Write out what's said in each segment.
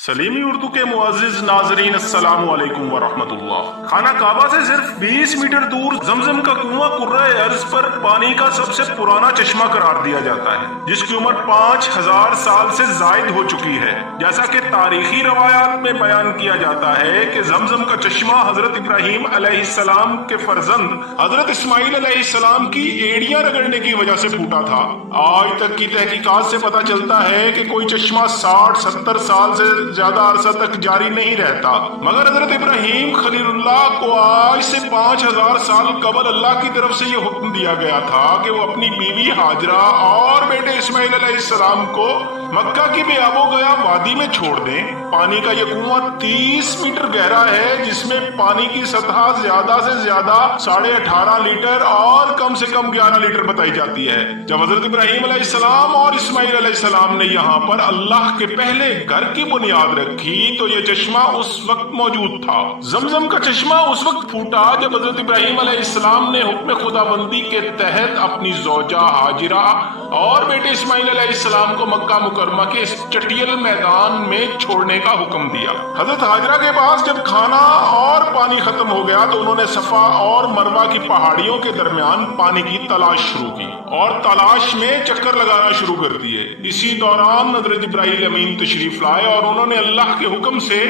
Salimi Urdu के मुअज़्ज़िज़ नाज़रीन अस्सलामु अलैकुम व रहमतुल्लाह। खाना काबा से सिर्फ 20 मीटर दूर जमजम का कुआं कुर्रे अर्ज पर पानी का सबसे पुराना चश्मा करार दिया जाता है, जिसकी उम्र 5000 साल से जायद हो चुकी है। जैसा कि तारीखी रवायात में बयान किया जाता है कि जमजम का चश्मा हजरत इब्राहीम अलैहिस्सलाम के फर्जंद हजरत इस्माइल अलैहिस्सलाम की एड़ियां रगड़ने की वजह से फूटा था। आज तक की तहकीकात से पता चलता है कि कोई चश्मा 60-70 साल से ज्यादा अरसा तक जारी नहीं रहता, मगर हजरत इब्राहीम खलीलुल्लाह को आज से 5000 साल कबल अल्लाह की तरफ से ये हुक्म दिया गया था कि वो अपनी बीवी हाजरा और बेटे इस्माइल अलैहिस्सलाम को मक्का की बेआबो गया वादी में छोड़ दें। पानी का ये कुआं 30 मीटर गहरा है, जिसमें पानी की सतह ज्यादा से ज्यादा 18.5 लीटर और कम से कम 11 लीटर बताई जाती है। जब हजरत इब्राहीम अलैहिस्सलाम और इस्माइल अलैहिस्सलाम ने यहाँ पर अल्लाह के पहले घर की बुनियाद रखी तो ये चश्मा उस वक्त मौजूद था। जमजम का चश्मा उस वक्त फूटा जब हजरत इब्राहीम अलैहिस्सलाम ने हुक्म खुदाबंदी के तहत अपनी ज़ौजा हाजिरा और बेटे इस्माइल अलैहिस्सलाम को मक्का मुकरमा के इस चटियल मैदान में छोड़ने का हुक्म दिया। हजरत हाजरा के पास जब खाना और पानी खत्म हो गया तो उन्होंने सफा और मरवा की पहाड़ियों के दरमियान पानी की तलाश शुरू की और तलाश में चक्कर लगाना शुरू कर दिए। इसी दौरान हजरत इब्राहीम अमीन तशरीफ लाए और उन्होंने अल्लाह के हुक्म से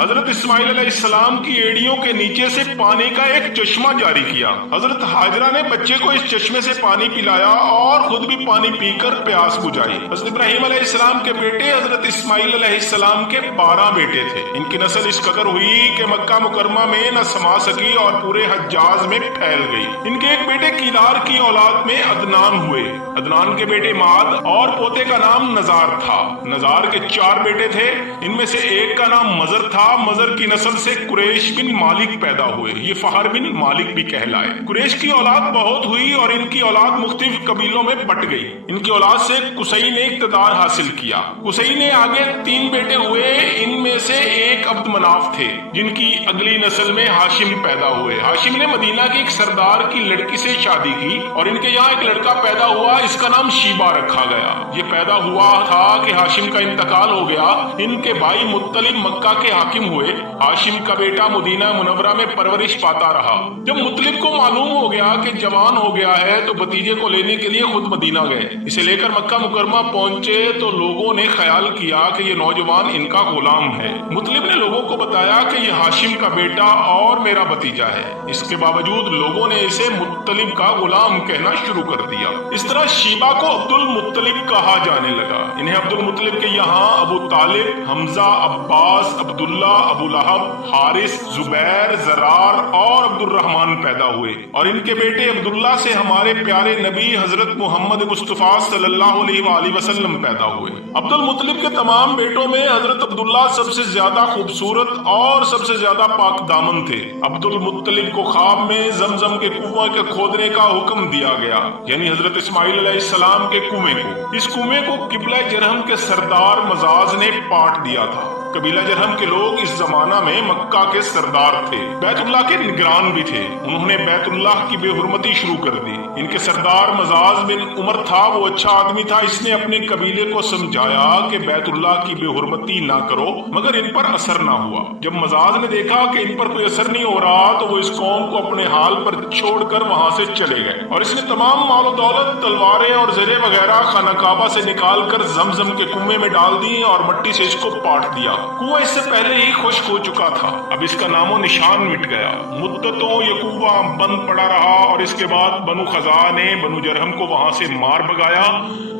हजरत इस्माइल अलैहिस्सलाम की एड़ियों के नीचे से पानी का एक चश्मा जारी किया। हजरत हाजरा ने बच्चे को इस चश्मे से पानी पिलाया और खुद भी पानी पीकर प्यास बुझाई। हजरत इब्राहीम अलैहिस्सलाम के बेटे हजरत इस्माइल अलैहिस्सलाम के 12 बेटे थे। इनकी नस्ल इस कदर हुई कि मक्का मुकरमा में न समा सकी और पूरे हज्जाज में फैल गई। इनके एक बेटे कीदार की औलाद में अदनान हुए। अदनान के बेटे माद और पोते का नाम नजार था। नजार के 4 बेटे थे, इनमें से एक का नाम मजर था। मजर की नस्ल से कुरैश बिन मालिक पैदा हुए, ये फहर बिन मालिक भी कहलाए। कुरैश की औलाद बहुत हुई और इनकी औलाद मुख्तलिफ कबीलों में बट गई। इनकी औलाद से कुसई ने इक्तदार हासिल किया। कुसई ने आगे 3 बेटे हुए, इनमें से एक अब्द मनाफ थे, जिनकी अगली नस्ल में हाशिम पैदा हुए। हाशिम ने मदीना की एक सरदार की लड़की से शादी की और इनके यहाँ एक लड़का पैदा हुआ, इसका नाम शीबा रखा गया। ये पैदा हुआ था कि हाशिम का इंतकाल हो गया। इनके भाई मुत्तलिब मक्का के हाकिम हुए। हाशिम का बेटा मदीना मुनव्वरा में परवरिश पाता रहा। जब मुत्तलिब को मालूम हो गया कि जवान हो गया है तो भतीजे को लेने के लिए खुद मदीना गए। इसे लेकर मक्का मुकरमा पहुंचे तो लोगों ने ख्याल किया कि ये नौजवान इनका गुलाम है। मुत्तलिब ने लोगों को बताया कि ये हाशिम का बेटा और मेरा भतीजा है। इसके बावजूद लोगों ने इसे मुत्तलिब का गुलाम कहना शुरू कर दिया। इस तरह शीबा को अब्दुल मुत्तलिब कहा जाने लगा। इन्हें अब्दुल मुत्तलिब के यहाँ अबू तालिब, हमजा, अब्बास, अब्दुल्ला, अबू लहब, हारिस, जुबैर, जरार और अब्दुर्रहमान पैदा हुए और इनके बेटे अब्दुल्ला से हमारे प्यारे नबी हजरत मोहम्मद मुस्तफा सल्लल्लाहु अलैहि वसल्लम पैदा हुए। अब्दुल मुत्तलिब के तमाम बेटों में हजरत अब्दुल्ला सबसे ज्यादा खूबसूरत और सबसे ज्यादा पाक दामन थे। अब्दुल मुत्तलिब को ख्वाब में जमजम के कुआं के खोदने का हुक्म दिया गया, यानी हजरत इस्माइल अलैहिस्सलाम के कुएं को। इस कुएं को किबला जरहम के सरदार मजाज ने पाट दिया था। कबीला जरहम के लोग इस जमाना में मक्का के सरदार थे, बैतुल्लाह के निगरान भी थे। उन्होंने बैतुल्लाह की बेहुरमती शुरू कर दी। इनके सरदार मजाज बिन उमर था, वो अच्छा आदमी था। इसने अपने कबीले को समझाया कि बैतुल्लाह की बेहुरमती ना करो, मगर इन पर असर ना हुआ। जब मजाज ने देखा कि इन पर कोई असर नहीं हो रहा तो वो इस कौम को अपने हाल पर छोड़कर वहां से चले गए और इसने तमाम मालो दौलत, तलवारें और ज़रे वगैरह खाना काबा से निकाल कर जमजम के कुएं में डाल दी और मट्टी से इसको पाट दिया। कुआं इससे पहले ही खुश्क हो चुका था, अब इसका नामो निशान मिट गया। मुद्दतों ये कुआं बंद पड़ा रहा और इसके बाद बनु खज़ा ने बनु जरहम को वहां से मार भगाया।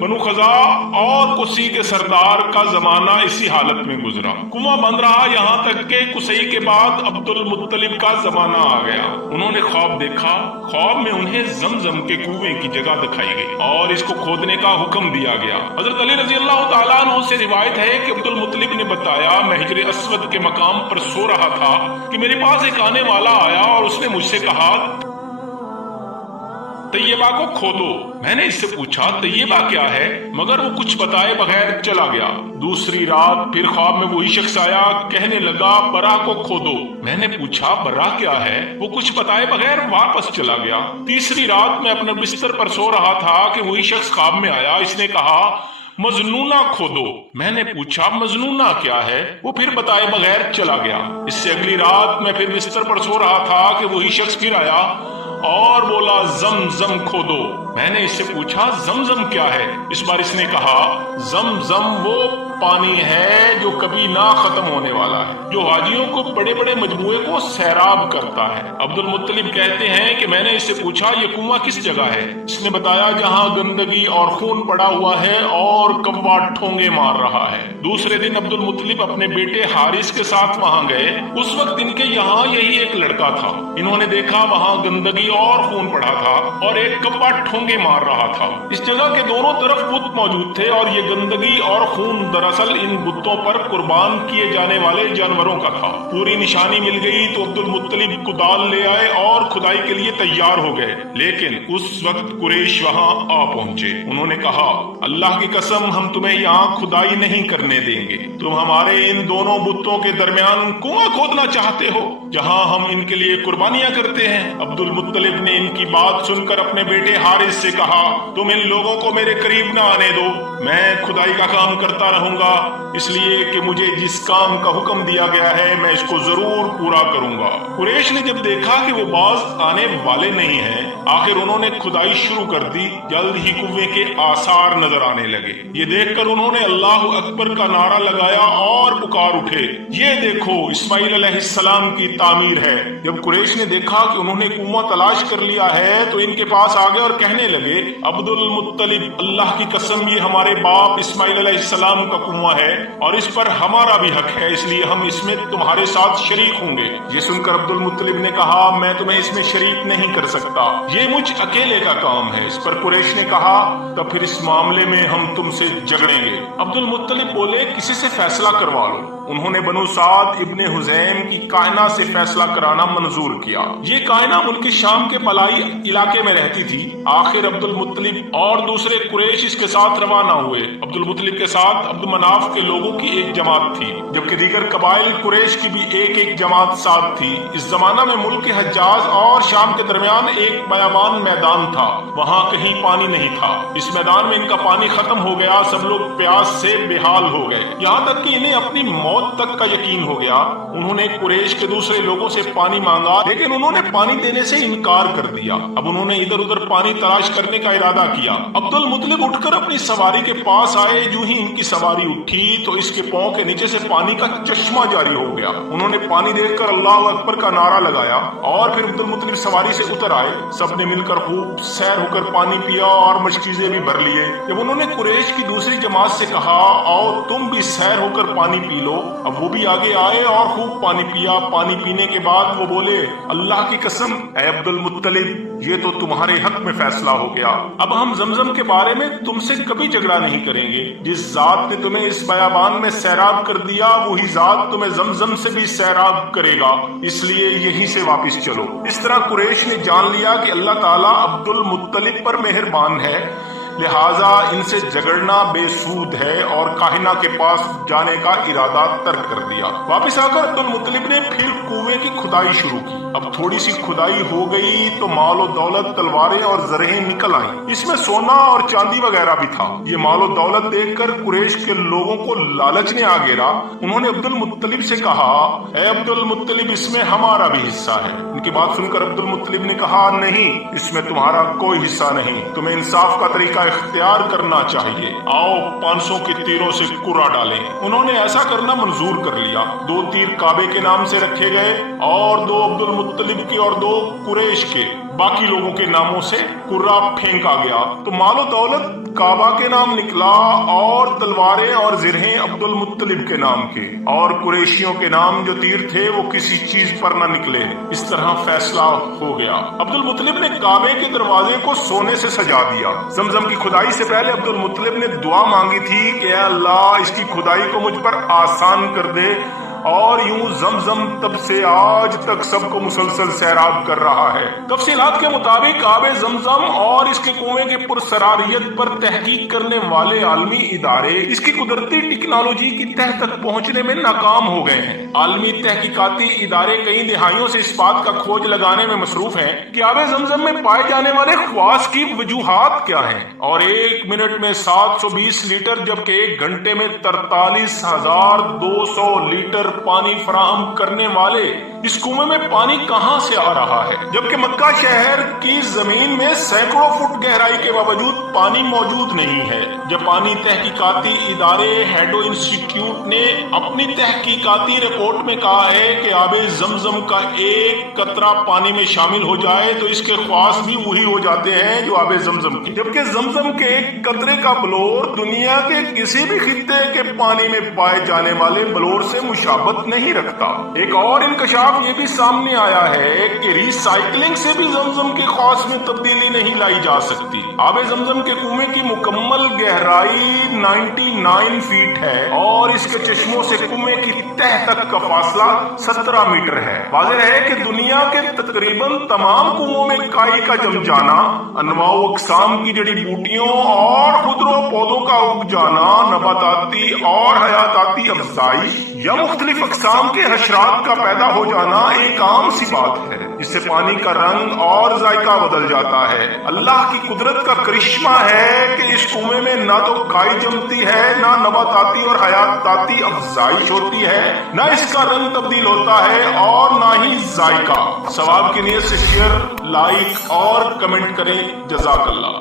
बनु खज़ा और कुसी के सरदार का जमाना इसी हालत में गुजरा। कुआं बंद रहा यहाँ तक के कुसई के बाद अब्दुल मुत्तलिब का जमाना आ गया। उन्होंने ख्वाब देखा। ख्वाब में उन्हें जमजम के कुएं की जगह दिखाई गई और इसको खोदने का हुक्म दिया गया। हजरत अली रज़ी अल्लाह तआला अन्हु से रिवायत है कि अब्दुल मुत्तलिब ने बताया, मैं हिजर अस्वद के मकाम पर सो रहा था कि मेरे पास एक आने वाला आया और उसने मुझसे कहा, तैयबा को खोदो। मैंने इससे पूछा तैयबा क्या है, मगर वो कुछ बताए बगैर चला गया। दूसरी रात फिर ख्वाब में वही शख्स आया, कहने लगा बरा को खोदो। मैंने पूछा बरा क्या है, वो कुछ बताए बगैर वापस चला गया। तीसरी रात मैं अपने बिस्तर पर सो रहा था कि वही शख्स ख्वाब में आया। इसने कहा मजनूना खोदो। मैंने पूछा मजनूना क्या है? वो फिर बताए बगैर चला गया। इससे अगली रात मैं फिर बिस्तर पर सो रहा था कि वही शख्स फिर आया और बोला जमजम खोदो। मैंने इससे पूछा जमजम क्या है? इस बार इसने कहा जमजम वो पानी है जो कभी ना खत्म होने वाला है, जो हाजियों को बड़े बड़े मजमुए को सैराब करता है। अब्दुल मुत्तलिब कहते हैं कि मैंने इससे पूछा ये कुआं किस जगह है? इसने बताया जहां गंदगी और खून पड़ा हुआ है और कौवा ठोंगे मार रहा है। दूसरे दिन अब्दुल मुत्तलिब अपने बेटे हारिस के साथ वहां गए। उस वक्त इनके यहाँ यही एक लड़का था। इन्होंने देखा वहां गंदगी और खून पड़ा था और एक कौवा ठोंगे मार रहा था। इस जगह के दोनों तरफ बुत मौजूद थे और ये गंदगी और खून दरअसल इन बुतों पर कुर्बान किए जाने वाले जानवरों का था। पूरी निशानी मिल गई तो अब्दुल मुत्तलिब कुदाल ले आए और खुदाई के लिए तैयार हो गए। लेकिन उस वक्त कुरैश वहां आ पहुंचे। उन्होंने कहा अल्लाह की कसम हम तुम्हें यहाँ खुदाई नहीं करने देंगे। तुम हमारे इन दोनों बुतों के दरमियान कुआं खोदना चाहते हो जहाँ हम इनके लिए कुर्बानियां करते हैं। अब्दुल मुत्तलिब ने इनकी बात सुनकर अपने बेटे हारिस से कहा तुम इन लोगों को मेरे करीब न आने दो, मैं खुदाई का काम करता रहूंगा, इसलिए कि मुझे जिस काम का हुक्म दिया गया है मैं इसको जरूर पूरा करूंगा। कुरैश ने जब देखा कि वो बाज आने वाले नहीं हैं, आखिर उन्होंने खुदाई शुरू कर दी। जल्द ही कुएं के आसार नजर आने लगे। ये देखकर उन्होंने अल्लाह अकबर का नारा लगाया और पुकार उठे ये देखो इस्माइल अलैहिस्सलाम की तामीर है। जब कुरैश ने देखा कि उन्होंने कुआं तलाश कर लिया है तो इनके पास आ गए और कहने लगे अब्दुल मुत्तलिब अल्लाह की कसम ये हमारे बाप इस्माइल अलैहिस्सलाम का कुआं है और इस पर हमारा भी हक है, इसलिए हम इसमें तुम्हारे साथ शरीक होंगे। ये सुनकर अब्दुल मुत्तलिब ने कहा मैं तुम्हें इसमें शरीक नहीं कर सकता, ये मुझ अकेले का काम है। इस पर कुरैश ने कहा तो फिर इस मामले में हम तुमसे झगड़ेंगे। अब्दुल मुत्तलिब बोले किसी से फैसला करवा लो। उन्होंने बनु साद इब्ने हुजैम की कायना से फैसला कराना मंजूर किया। ये कायना मुल्क शाम के पलाई इलाके में रहती थी। आखिर अब्दुल मुत्तलिब और दूसरे कुरैश इसके साथ रवाना हुए। अब्दुल मुत्तलिब के साथ अब्दुल मनाफ के लोगों की एक जमात थी, जबकि दीगर कबाइल कुरैश की भी एक एक जमात साथ थी। इस जमाना में मुल्क के हज्जाज और शाम के दरमियान एक बयाबान मैदान था, वहाँ कहीं पानी नहीं था। इस मैदान में इनका पानी खत्म हो गया, सब लोग प्यास से बेहाल हो गए, यहाँ तक कि इन्हें अपनी मौत तक का यकीन हो गया। उन्होंने कुरैश के दूसरे लोगों से पानी मांगा, लेकिन उन्होंने पानी देने से इनकार कर दिया। अब उन्होंने इधर उधर पानी तलाश करने का इरादा किया। अब्दुल मुत्तलिब उठकर अपनी सवारी के पास आए। जो ही इनकी सवारी उठी तो इसके पांव के नीचे से पानी का चश्मा जारी हो गया। उन्होंने पानी देखकर अल्लाह अकबर का नारा लगाया और फिर अब्दुल मुत्तलिब सवारी से उतर आए। सबने मिलकर खूब सैर होकर पानी पिया और मशकीज़े भी भर लिए। जब उन्होंने कुरैश की दूसरी जमात से कहा आओ तुम भी सैर होकर पानी पी लो, अब वो भी आगे आए और खूब पानी पिया। पानी पीने के बाद वो बोले अल्लाह की कसम ऐ अब्दुल मुत्तलिब ये तो तुम्हारे हक में फैसला हो गया। अब हम जमजम के बारे में तुमसे कभी झगड़ा नहीं करेंगे। जिस जात ने तुम्हें इस बयाबान में सैराब कर दिया वही जात तुम्हें जमजम से भी सैराब करेगा, इसलिए यहीं से वापस चलो। इस तरह कुरैश ने जान लिया कि अल्लाह ताला अब्दुल मुत्तलिब पर मेहरबान है, लिहाजा इनसे झगड़ना बेसूद है और काहिना के पास जाने का इरादा तर्क कर दिया। वापस आकर अब्दुल मुत्तलिब ने फिर कुएं की खुदाई शुरू की। अब थोड़ी सी खुदाई हो गई तो माल और दौलत, तलवारें और जरहें निकल आई। इसमें सोना और चांदी वगैरह भी था। ये माल और दौलत देखकर कुरैश के लोगों को लालच ने आ घेरा। उन्होंने अब्दुल मुत्तलिब से कहा ऐ अब्दुल मुत्तलिब इसमें हमारा भी हिस्सा है। इनकी बात सुनकर अब्दुल मुत्तलिब ने कहा नहीं, इसमें तुम्हारा कोई हिस्सा नहीं, तुम्हें इंसाफ का तरीका इख्तियार करना चाहिए। आओ 500 के तीरों से कुरा डालें। उन्होंने ऐसा करना मंजूर कर लिया। 2 तीर काबे के नाम से रखे गए और 2 अब्दुल मुत्तलिब के और 2 कुरैश के, बाकी लोगों के नामों से कुर्रा फेंका गया। तो मालो दौलत काबा के नाम निकला और तलवारें और जिरहें अब्दुल मुत्तलिब के नाम के, और कुरैशियों के नाम जो तीर थे वो किसी चीज पर न निकले। इस तरह फैसला हो गया। अब्दुल मुत्तलिब ने काबे के दरवाजे को सोने से सजा दिया। जमजम की खुदाई से पहले अब्दुल मुत्तलिब ने दुआ मांगी थी कि अल्लाह इसकी खुदाई को मुझ पर आसान कर दे اور یوں زمزم تب سے آج تک سب کو مسلسل سیراب کر رہا ہے۔ تفصیلات کے مطابق آب زمزم اور اس کے کنویں کے پرسراریت پر تحقیق کرنے والے عالمی ادارے اس کی قدرتی ٹیکنالوجی کی تہ تک پہنچنے میں ناکام ہو گئے ہیں۔ عالمی تحقیقاتی ادارے کئی دہائیوں سے اس بات کا کھوج لگانے میں مصروف ہیں کہ آب زمزم میں پائے جانے والے خواص کی وجوہات کیا ہیں، اور 1 منٹ میں 720 لیٹر جبکہ 1 گھنٹے میں 43,200 لیٹر پانی فراہم کرنے والے اس کنویں میں پانی کہاں سے آ رہا ہے، جبکہ مکہ شہر کی زمین میں سینکڑوں فٹ گہرائی کے باوجود پانی موجود نہیں ہے۔ جاپانی تحقیقاتی ادارے ہیڈو انسٹیٹیوٹ نے اپنی تحقیقاتی رپورٹ میں کہا ہے کہ آب زمزم کا ایک قطرہ پانی میں شامل ہو جائے تو اس کے خواص بھی وہی ہو جاتے ہیں جو آب زمزم کی، جبکہ زمزم کے ایک قطرے کا بلور دنیا کے کسی بھی خطے کے پانی میں پائے جانے والے بلور سے مشابہت نہیں رکھتا۔ ایک اور انکشاف یہ بھی سامنے آیا ہے کہ ری سائیکلنگ سے بھی زمزم کے خواص میں تبدیلی نہیں لائی جا سکتی۔ آب زمزم کے کنویں کی مکمل گہرائی 99 فیٹ ہے اور اس کے چشموں سے کنویں کی تہ تک کا فاصلہ 17 میٹر ہے۔ واضح ہے کہ دنیا کے تقریباً تمام کنووں میں کائی کا جم جانا، انواع و اقسام کی جڑی بوٹیوں اور خضرو پودوں کا اگ جانا، نباتاتی اور حیاتاتی افزائش یا مختلف اقسام کے حشرات کا پیدا ہو جانا ایک عام سی بات ہے، جس سے پانی کا رنگ اور ذائقہ بدل جاتا ہے۔ اللہ کی قدرت کا کرشمہ ہے کہ اس کنویں میں نہ تو کائی جمتی ہے، نہ نباتاتی اور حیاتاتی افزائش ہوتی ہے، نہ اس کا رنگ تبدیل ہوتا ہے اور نہ ہی ذائقہ۔ ثواب کی نیت سے شیئر، لائک اور کمنٹ کریں۔ جزاک اللہ۔